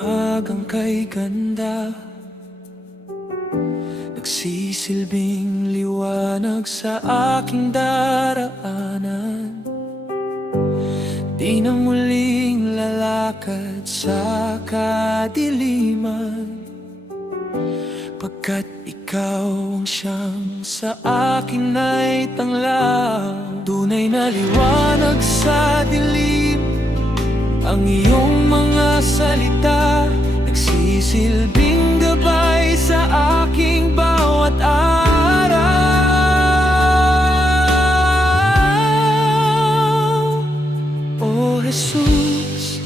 umagang kay ganda, nagsisilbing liwanag sa aking daraanan. Di na muling lalakad sa kadiliman, pagkat ikaw ang siyang sa akin ay tanglaw. Tunay na liwanag sa dilim, ang iyong mga salita, nagsisilbing gabay sa aking bawat araw. O Jesus,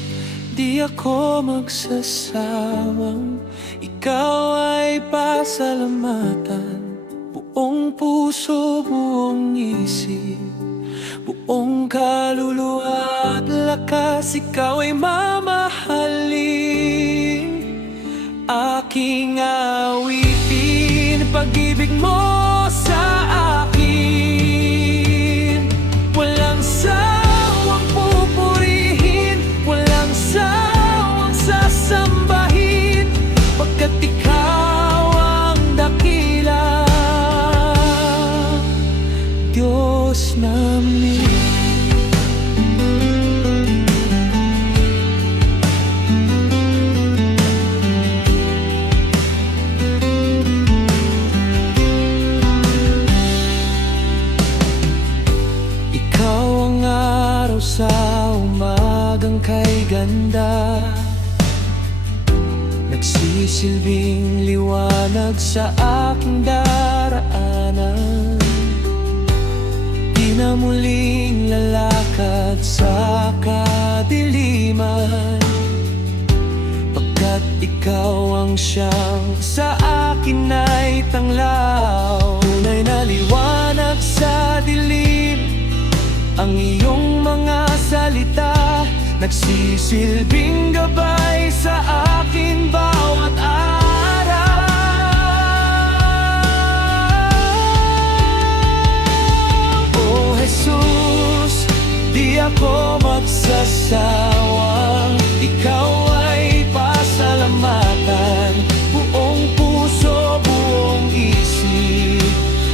di ako magsasawang ikaw ay pasalamatan. Buong puso, buong isip, buong kaluluwa at lakas, ikaw ay mamahalin. Aking awitin, pag-ibig mo sa akin. Walang sawang pupurihin, walang sawang sasambahin, pagkat ikaw ang dakila, Diyos namin. Sa umagang kay ganda, nagsisilbing liwanag sa aking daraanan. Di na muling lalakad sa kadiliman, pagkat ikaw ang siyang sa akin ay tanglaw. Tunay na liwanag sa dilim, ang iyong mga salita, nagsisilbing gabay sa akin bawat araw. O Jesus, di ako magsasawang ikaw ay pasalamatan. Buong puso, buong isip,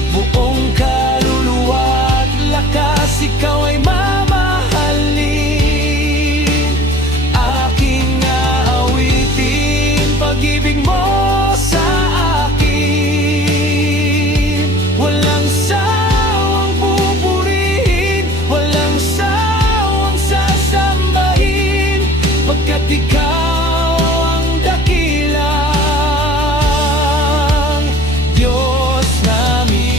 buong kaluluwa at lakas, ikaw ay mamahalin. Aking aawitin, pag-ibig mo sa akin. Walang sawang pupurihin, walang sawang sasambahin, pagkat ikaw ang dakilang Diyos namin.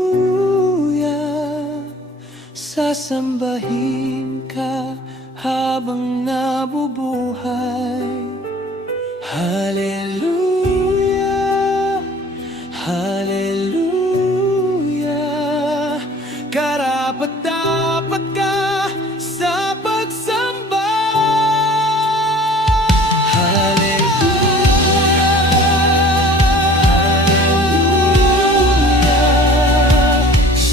Hallelujah, sasambahin ka habang nabubuhay. Hallelujah, hallelujah, karapat-dapat ka sa pagsamba.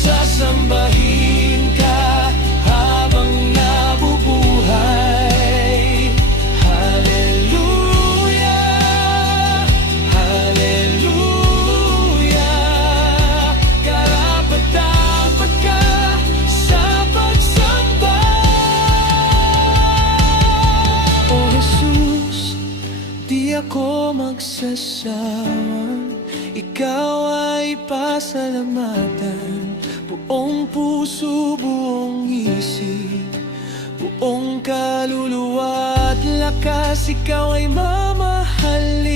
Sasambahin ka habang nabubuhay. Hallelujah, hallelujah, karapat-dapat ka sa pagsamba. O Jesus, di ako magsasawang ikaw ay pasalamatan. Buong puso, buong isip, buong kaluluwa at lakas, ikaw ay mamahalin.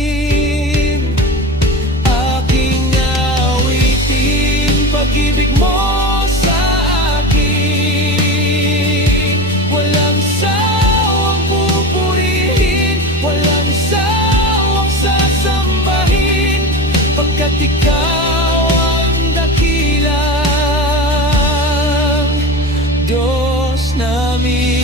Aking awitin, pag-ibig mo sa akin. Walang sawang pupurihin, walang sawang sasambahin, pagkat ikaw ang dakilang Diyos namin.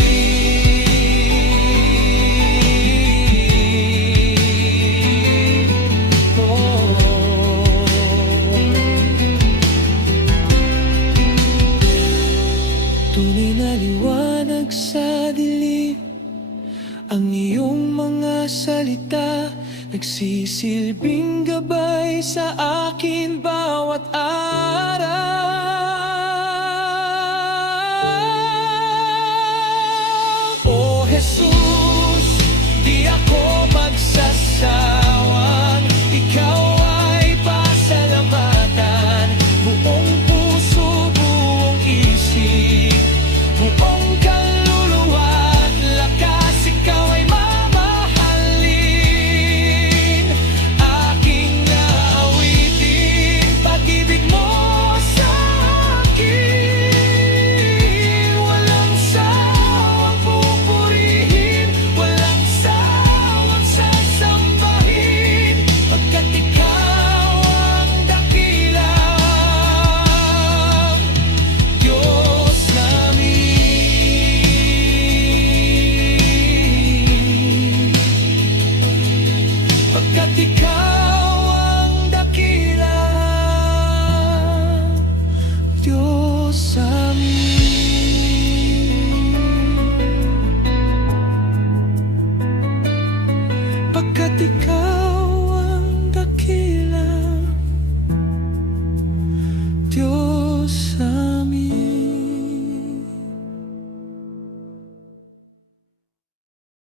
nagsisilbing gabay sa akin bawat araw. O Jesus, di ako magsasawang ikaw ay pasalamatan. Buong puso, buong isip, buong kaluluwa at lakas, ikaw ay mamahalin. Aking naawitin, pag-ibig mo sa akin. Walang sawang pupurihin, walang sawang sasambahin, pagkat ikaw ang dakilang Diyos namin. Pagkat ikaw ang dakilang Diyos amin. Pagkat ikaw ang dakilang Diyos